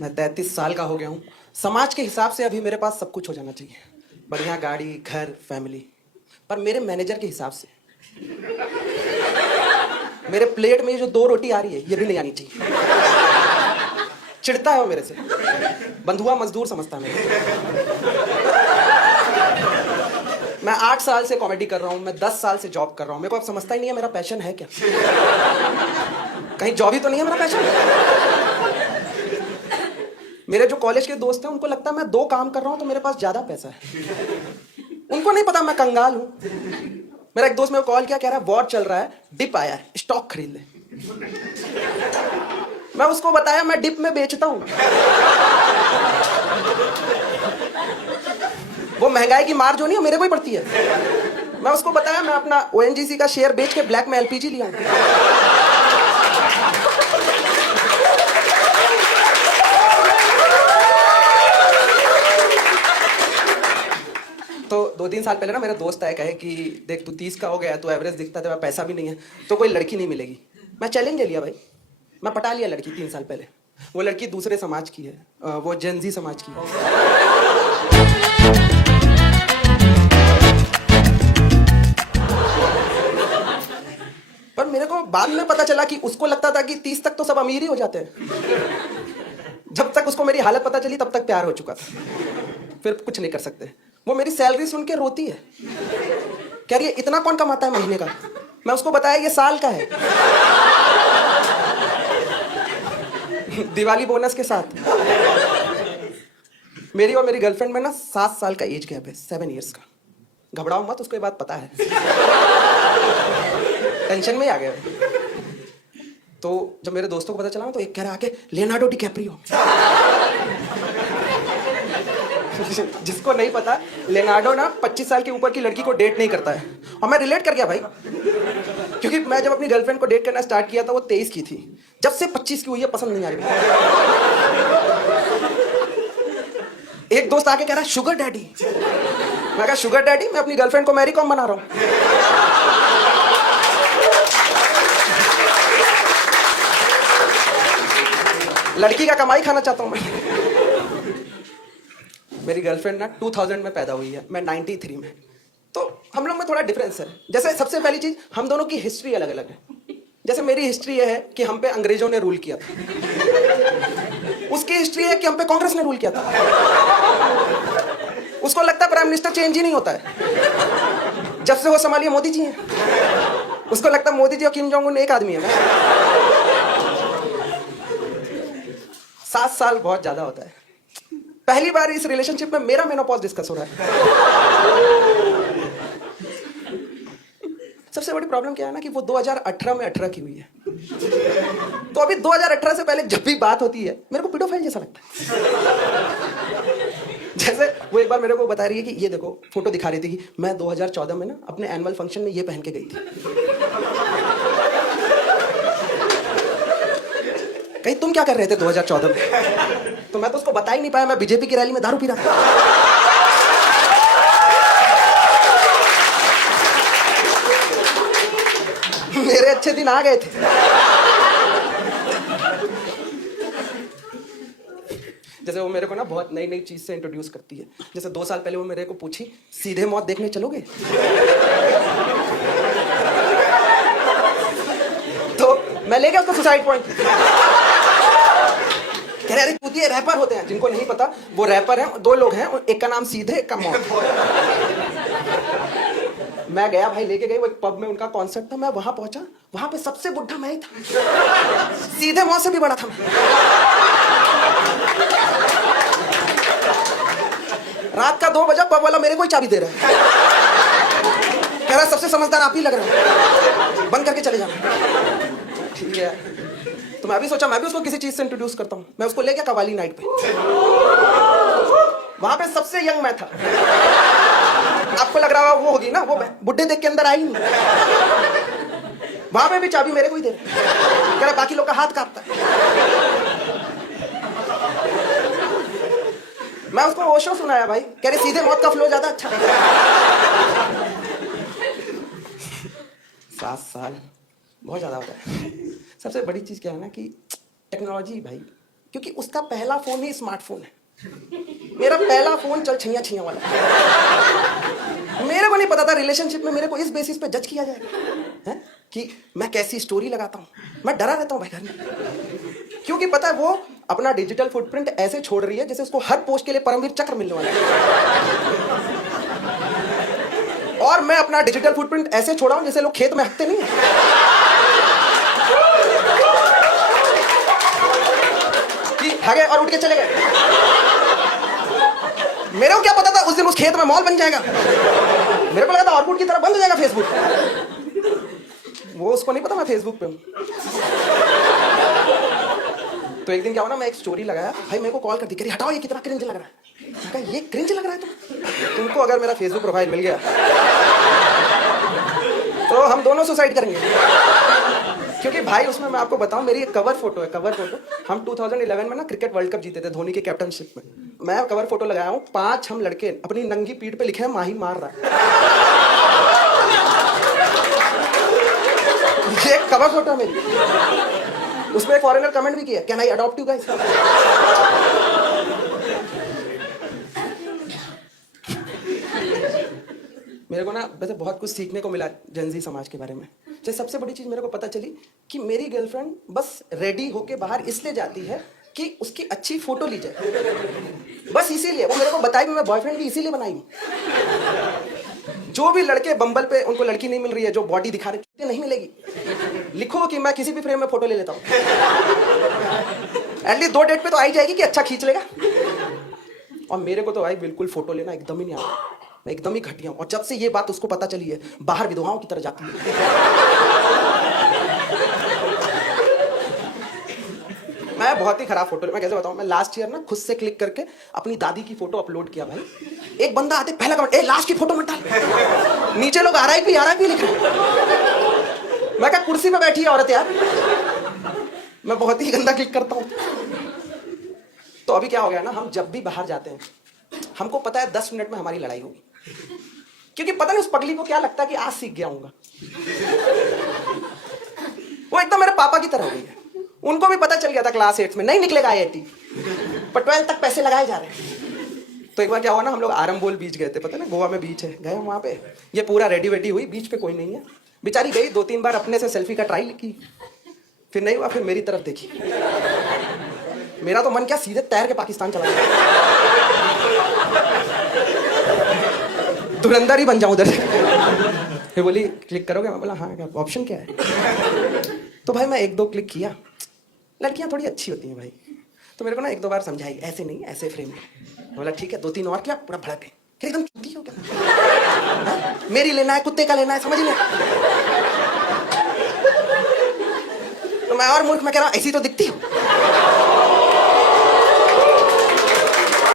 मैं 33 साल का हो गया हूँ। समाज के हिसाब से अभी मेरे पास सब कुछ हो जाना चाहिए, बढ़िया गाड़ी, घर, फैमिली। पर मेरे मैनेजर के हिसाब से मेरे प्लेट में ये जो 2 रोटी आ रही है ये भी नहीं आनी चाहिए। चिढ़ता है वो मेरे से, बंधुआ मजदूर समझता है मेरे। मैं 8 साल से कॉमेडी कर रहा हूँ, मैं 10 साल से जॉब कर रहा हूँ। मेरे को अब समझता ही नहीं है मेरा पैशन है क्या। कहीं जॉब ही तो नहीं है मेरा पैशन। मेरे जो कॉलेज के दोस्त हैं उनको लगता है मैं 2 काम कर रहा हूँ तो मेरे पास ज्यादा पैसा है। उनको नहीं पता मैं कंगाल हूँ। मेरा एक दोस्त मेरे को कॉल किया, कह रहा है वॉर चल रहा है, डिप आया है, स्टॉक खरीद ले। मैं उसको बताया मैं डिप में बेचता हूँ। वो महंगाई की मार जो नहीं है मेरे को ही पड़ती है। मैं उसको बताया मैं अपना ओएनजीसी का शेयर बेच के ब्लैक में एलपीजी लिया हूं। तो 2-3 साल पहले ना मेरा दोस्त आया, कहे कि देख तू 30 का हो गया, तू एवरेज दिखता है, तेरा पैसा भी नहीं है, तो कोई लड़की नहीं मिलेगी। मैं चैलेंज ले लिया भाई, मैं पटा लिया लड़की 3 साल पहले। वो लड़की दूसरे समाज की है, वो जेनजी समाज की है। पर मेरे को बाद में पता चला कि उसको लगता था कि 30 तक तो सब अमीर ही हो जाते हैं। जब तक उसको मेरी हालत पता चली तब तक प्यार हो चुका था, फिर कुछ नहीं कर सकते। वो मेरी सैलरी सुन के रोती है, कह रही है इतना कौन कमाता है महीने का। मैं उसको बताया ये साल का है, दिवाली बोनस के साथ। मेरी और मेरी गर्लफ्रेंड में ना 7 साल का एज गैप है, 7 इयर्स का। घबराओ मत, उसको ये बात पता है। टेंशन में ही आ गया। तो जब मेरे दोस्तों को पता चला तो एक कह रहा आके लियोनार्डो डिकैप्रियो। जिसको नहीं पता, लियोनार्डो ना 25 साल के ऊपर की लड़की को डेट नहीं करता है। और मैं रिलेट कर गया भाई, क्योंकि मैं जब अपनी गर्लफ्रेंड को डेट करना स्टार्ट किया था वो 23 की थी। जब से 25 की हुई है पसंद नहीं आ रही। एक दोस्त आके कह रहा शुगर डैडी। मैं कहा शुगर डैडी, मैं अपनी गर्लफ्रेंड को मैरी कॉम बना रहा हूं। लड़की का कमाई खाना चाहता हूं मैं। मेरी गर्लफ्रेंड ना 2000 में पैदा हुई है, मैं 93 में। तो हम लोग में थोड़ा डिफरेंस है। जैसे सबसे पहली चीज, हम दोनों की हिस्ट्री अलग अलग है। जैसे मेरी हिस्ट्री ये है कि हम पे अंग्रेजों ने रूल किया था, उसकी हिस्ट्री है कि हम पे कांग्रेस ने रूल किया था। उसको लगता है प्राइम मिनिस्टर चेंज ही नहीं होता है, जब से वो संभालिए मोदी जी हैं। उसको लगता है मोदी जी और किम जोंग उन एक आदमी है। 7 साल बहुत ज्यादा होता है। पहली बार इस रिलेशनशिप में मेरा मेनोपॉज डिस्कस हो रहा है। सबसे बड़ी प्रॉब्लम क्या है ना कि वो 2018 में 18 की हुई है। तो अभी 2018 से पहले जब भी बात होती है मेरे को पिडोफाइल जैसा लगता है। जैसे वो एक बार मेरे को बता रही है कि ये देखो, फोटो दिखा रही थी कि मैं 2014 में ना अपने एनुअल फंक्शन में ये पहन के गई थी। कहीं तुम क्या कर रहे थे 2014 में? तो मैं तो उसको बता ही नहीं पाया, मैं बीजेपी की रैली में दारू पी रहा था। मेरे अच्छे दिन आ गए थे। जैसे वो मेरे को ना बहुत नई नई चीज से इंट्रोड्यूस करती है। जैसे 2 साल पहले वो मेरे को पूछी, सीधे मौत देखने चलोगे? तो मैं ले गया उसको सुसाइड पॉइंट। कह रहे अरे रैपर होते हैं, जिनको नहीं पता वो रैपर हैं, 2 लोग हैं, एक का नाम सीधे, एक का मौत। मैं गया भाई, लेके गए, वो एक पब में उनका कॉन्सर्ट था। मैं वहां पहुंचा, वहां पे सबसे बुढ़ा मैं ही था, सीधे मौत से भी बड़ा था मैं। रात का 2 बजा, पब वाला मेरे को ही चाबी दे रहा है, कह रहा सबसे समझदार आप ही लग रहे हो, बंद करके चले जाना। ठीक है, तो मैं भी सोचा मैं भी उसको किसी चीज से इंट्रोड्यूस करता हूँ। मैं उसको ले गया कवाली नाइट पे, वहां पे सबसे यंग मैं था। आपको लग रहा वो होगी ना, वो बुड्ढे देख के अंदर आई नहीं। वहां पे भी चाबी मेरे को ही दे रहे, कह रहा बाकी लोग का हाथ कांपता है। मैं उसको ओशो सुनाया भाई, कह रहे सीधे मौत का फ्लो ज्यादा अच्छा। 7 साल बहुत ज्यादा होता है। सबसे बड़ी चीज क्या है ना कि टेक्नोलॉजी भाई क्योंकि उसका पहला फोन ही स्मार्टफोन है। मेरा पहला फोन चल छैया छैया वाला। मेरे को नहीं पता था रिलेशनशिप में मेरे को इस बेसिस पे जज किया जाएगा, है? कि मैं कैसी स्टोरी लगाता हूँ। मैं डरा रहता हूँ भाई घर में, क्योंकि पता है वो अपना डिजिटल फुटप्रिंट ऐसे छोड़ रही है जैसे उसको हर पोस्ट के लिए परमवीर चक्र मिलने वाला है। और मैं अपना डिजिटल फुटप्रिंट ऐसे छोड़ा हूं जैसे लोग खेत में हकते नहीं है। कि हगे और उठ के चले गए। मेरे को क्या पता था उस दिन उस खेत में मॉल बन जाएगा। मेरे को लगा था ऑर्कुट की तरह बंद हो जाएगा फेसबुक। वो उसको नहीं पता मैं फेसबुक पे हूं। तो एक दिन क्या हुआ ना, मैं एक स्टोरी लगाया, भाई मेरे को कॉल कर दी, कह रही हटाओ ये कितना क्रिंज लग रहा है। मैं कहा ये क्रिंज लग रहा है तुमको अगर मेरा फेसबुक प्रोफाइल मिल गया तो हम दोनों सुसाइड करेंगे। क्योंकि भाई उसमें मैं आपको बताऊं, मेरी एक कवर फोटो है, कवर फोटो। हम 2011 में ना क्रिकेट वर्ल्ड कप जीते थे धोनी की कैप्टनशिप में। मैं कवर फोटो लगाया हूं, 5 हम लड़के अपनी नंगी पीठ पे लिखे हैं माही मार रहा है। ये कवर फोटो है मेरी। उसमें एक फॉरेनर कमेंट भी किया, can I adopt you guys. मेरे को ना वैसे बहुत कुछ सीखने को मिला जेनजी समाज के बारे में। जैसे सबसे बड़ी चीज मेरे को पता चली कि मेरी गर्लफ्रेंड बस रेडी होके बाहर इसलिए जाती है कि उसकी अच्छी फोटो ली जाए, बस इसीलिए। वो मेरे को बताई मैं बॉयफ्रेंड भी इसीलिए बनाई हूं। जो भी लड़के बंबल पे उनको लड़की नहीं मिल रही है जो बॉडी दिखा रहे, नहीं मिलेगी। लिखो कि मैं किसी भी फ्रेम में फोटो ले लेता हूँ, एटलीस्ट 2 डेट पे तो आई जाएगी कि अच्छा खींच लेगा। और मेरे को तो भाई बिल्कुल फोटो लेना एकदम ही नहीं आता, मैं एकदम ही घटिया हूं। और जब से ये बात उसको पता चली है, बाहर विधवाओं की तरह जाती है। मैं बहुत ही खराब फोटो, मैं कैसे बताऊं, मैं लास्ट ईयर ना खुद से क्लिक करके अपनी दादी की फोटो अपलोड किया। भाई एक बंदा आते पहला कमेंट, ए लास्ट की फोटो मत डाल। नीचे लोग आरआईपी लिख रहे। मैं कहा कुर्सी पे बैठी है औरत यार। मैं बहुत ही गंदा क्लिक करता हूं। तो अभी क्या हो गया ना, हम जब भी बाहर जाते हैं हमको पता है 10 मिनट में हमारी लड़ाई होगी, क्योंकि पता नहीं उस पगली को क्या लगता है कि आज सीख गया हूंगा। वो एकदम मेरे पापा की तरह हो गई है। उनको भी पता चल गया था क्लास 8 में नहीं निकलेगा IIT, पर 12 तक पैसे लगाए जा रहे हैं। तो एक बार क्या हुआ ना, हम लोग आरंबोल बीच गए थे, पता ना गोवा में बीच है, गए हम वहां पे। ये पूरा रेडी वेडी हुई, बीच पे कोई नहीं है। बेचारी गई 2-3 बार अपने से सेल्फी का ट्राई की, फिर नहीं हुआ, फिर मेरी तरफ देखी। मेरा तो मन क्या सीधे तैर के पाकिस्तान चला गया, धुरंधर ही बन जाऊं उधर। फिर बोली क्लिक करोगे, मैं बोला हाँ, क्या ऑप्शन क्या है। तो भाई मैं 1-2 क्लिक किया। लड़कियां थोड़ी अच्छी होती हैं भाई, तो मेरे को ना 1-2 बार समझाई ऐसे नहीं ऐसे फ्रेम में। बोला ठीक है, 2-3 और किया, पूरा भड़क गई, एकदम चुती हो क्या। मेरी लेना है, कुत्ते का लेना है, समझ नहीं। तो मैं और मूर्ख, मैं कह रहा हूं ऐसी तो दिखती हूँ।